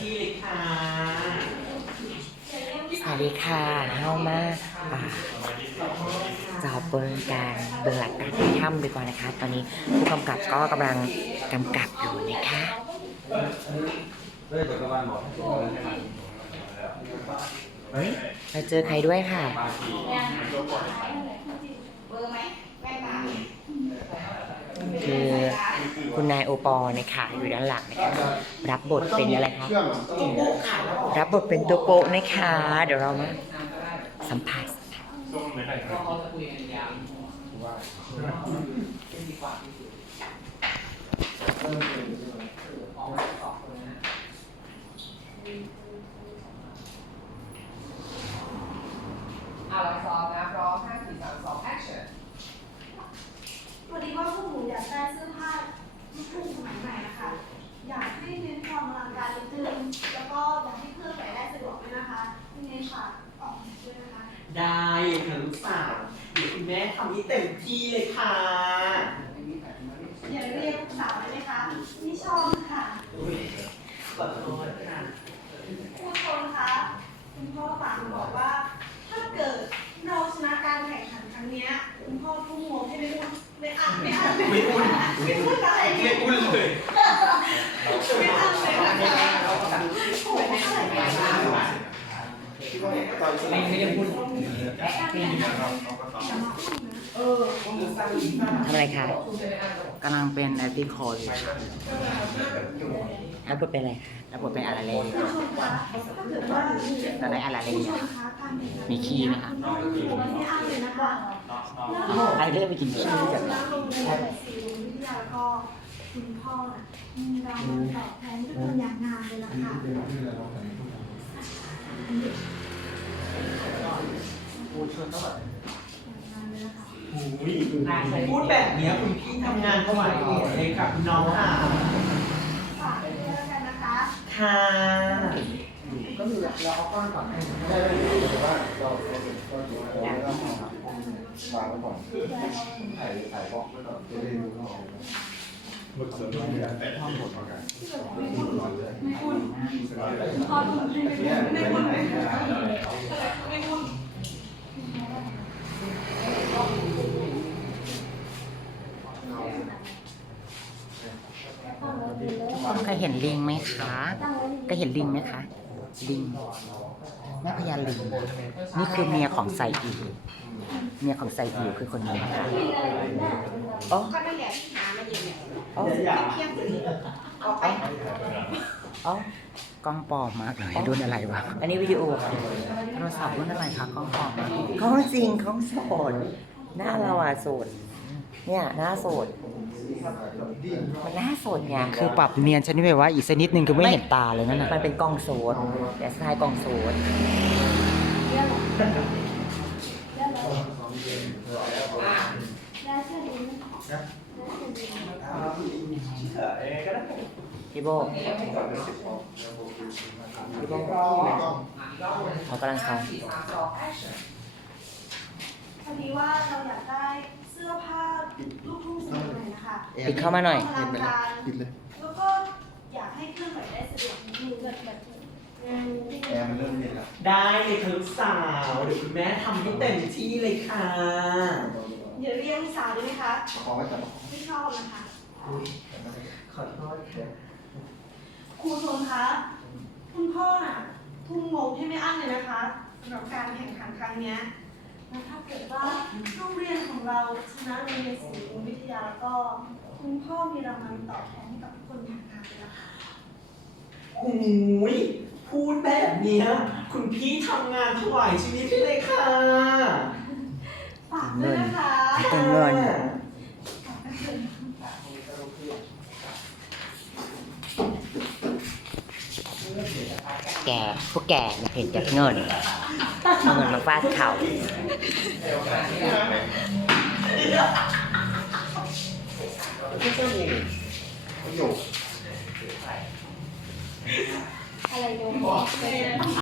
ที่เลยค่ะสวัสดีค่ะเฮามาอ่าจอบเบิงการเบิงหลักการถ่ายทำดีกว่านะคะ ตอนนี้ผู้กำกับก็กำลังกำกับอยู่นะคะเฮ้ยเดี๋ยวกระบาลหมดเฮ้ยเราเจอใครด้วยค่ะ คือคุณนายโอปอนะคะอยู่ด้านหลังนะคะรับบทเป็นอะไรคะรับบทเป็นตัวโปะนะคะ เดี๋ยวเรามาสัมผัสสัมผัส เอาละซ้อมนะพร้อมห้าสี่สามสอง action พอดีว่าพวกหนูอยากได้เสื้อผ้าลูกทุ่งสมัยใหม่นะคะ อยากให้เน้นความอลังการนิดนึงแล้วก็อยากให้เครื่องใส่ได้สะดวกด้วยนะคะ ยังไงฝากออกแบบด้วยนะคะ ได้เลยค่ะลูกสาวเดี๋ยวคุณแม่ทำให้เต็มที่เลยค่ะอย่าเรียกลูกสาวเลยนะคะไม่ชอบค่ะ อุ๊ยขอโทษค่ะผู้ชมคะคุณพ่อฝากบอกว่า ถ้าเกิดเราชนะการแข่งขันครั้งเนี้ยคุณพ่อทุ่มงบให้ไม่อุ่นไม่อ่านไม่อ่านไม่อุ่นไม่อุ่นอะไร ไม่ เนี่ย อุ่นเลย ไม่อ่านเลยนะคะโอ้ยอะไรเนี่ย ไม่ไม่ได้พูดทำอะไรคะกำลังเป็น acting call อยู่ค่ะรับบทเป็นอะไรคะรับบทเป็นอะไรเลยผู้ชมคะถ้าเกิดว่าตอนนี้อะไรเลยผู้ชมคะการแข่งขันมีขี้ไหมคะน้องครูไม่อ้างเลยนะคะอะไรเรื่องไปกินขี้เราจากจะโรงเรียนศรีวิทยาแล้วก็คุณพ่อน่ะมีรางวัลตอบแทนทุกคนอย่างงามเลยล่ะค่ะ อย่างงามเลยล่ะค่ะอุ๊ยพูดแบบเนี้ยคุณพี่ทำงานถวายเกียรติเลยค่ะคุณน้องค่ะฝากด้วยแล้วกันนะคะ ค่ะก็คือเราเอาก้อนก่อนให้ได้เลยแต่ว่าเราเราเป็นก้อนอยู่แล้วเราต้องวางไว้ก่อนถ่ายถ่ายบล็อกไว้ก่อนจะได้รู้ว่าหมึกเสริมแต่ห้องหมดเหมือนกันไม่อุ่นไม่อุ่นพออุ่นไม่อุ่นไม่ เคยเห็นลิงไหมคะเคยเห็นลิงไหมคะ ลิงแม่พญาลิง นี่คือเมียของไซอิวเมียของไซอิวคือคนนี้นะคะอ๋อก็นั่แหละที่หามาอยู่เนี่ยอ๋อเทียบถึงออกไปอ๋อกล้องปลอมมากเลยรุ่นอะไรวะ อันนี้วิดีโอค่ะโทรศัพท์รุ่นอะไรคะกล้องปลอมมากกล้องจริงกล้องโสดหน้าเราอะโสดเนี่ยหน้าโสด มันหน้าโสดไงคือปรับเนียนชนิดแบบว่าอีกสักนิดนึงคือไม่เห็นตาเลยนั่นน่ะมันเป็นกล้องโสดแต่สไตล์กล้องโสดได้เสื้อดีไหมได้เสื้อดีไหมพี่โบพี่โบเขากำลังซ้อมสี่สามสอง action พอดีว่าเราอยากได้ ปิดเข้ามาหน่อยอลังการปิดเลย แล้วก็อยากให้เครื่องใส่ได้สะดวกนิดนึงแบบแบบอืมแอร์มันเริ่มเย็นแล้วได้เลยค่ะลูกสาวเดี๋ยวคุณแม่ทำให้เต็มที่เลยค่ะอย่าเรียกลูกสาวได้ไหมคะขอไว้จับประคองไม่ชอบนะคะขอโทษค่ะครูชนคะ คุณพ่อน่ะ ทุ่มงบให้ไม่อั้นเลยนะคะสำหรับการแข่งขันครั้งเนี้ยแล้วถ้าเกิดว่าโรงเรียนของเราชนะโรงเรียนศรีวิทยาแล้วก็ คุณพ่อมีรางวัลตอบแทนให้กับทุกคนอย่างงามเลยล่ะค่ะ โอ้ยพูดแบบเนี้ย คุณพี่ทำงานถวายชีวิตให้เลยค่ะฝากด้วยนะคะเป็นเงินแกพวกแกอยากเห็นจากเงินเอาเงินมาฟาดเขา อะไรโยม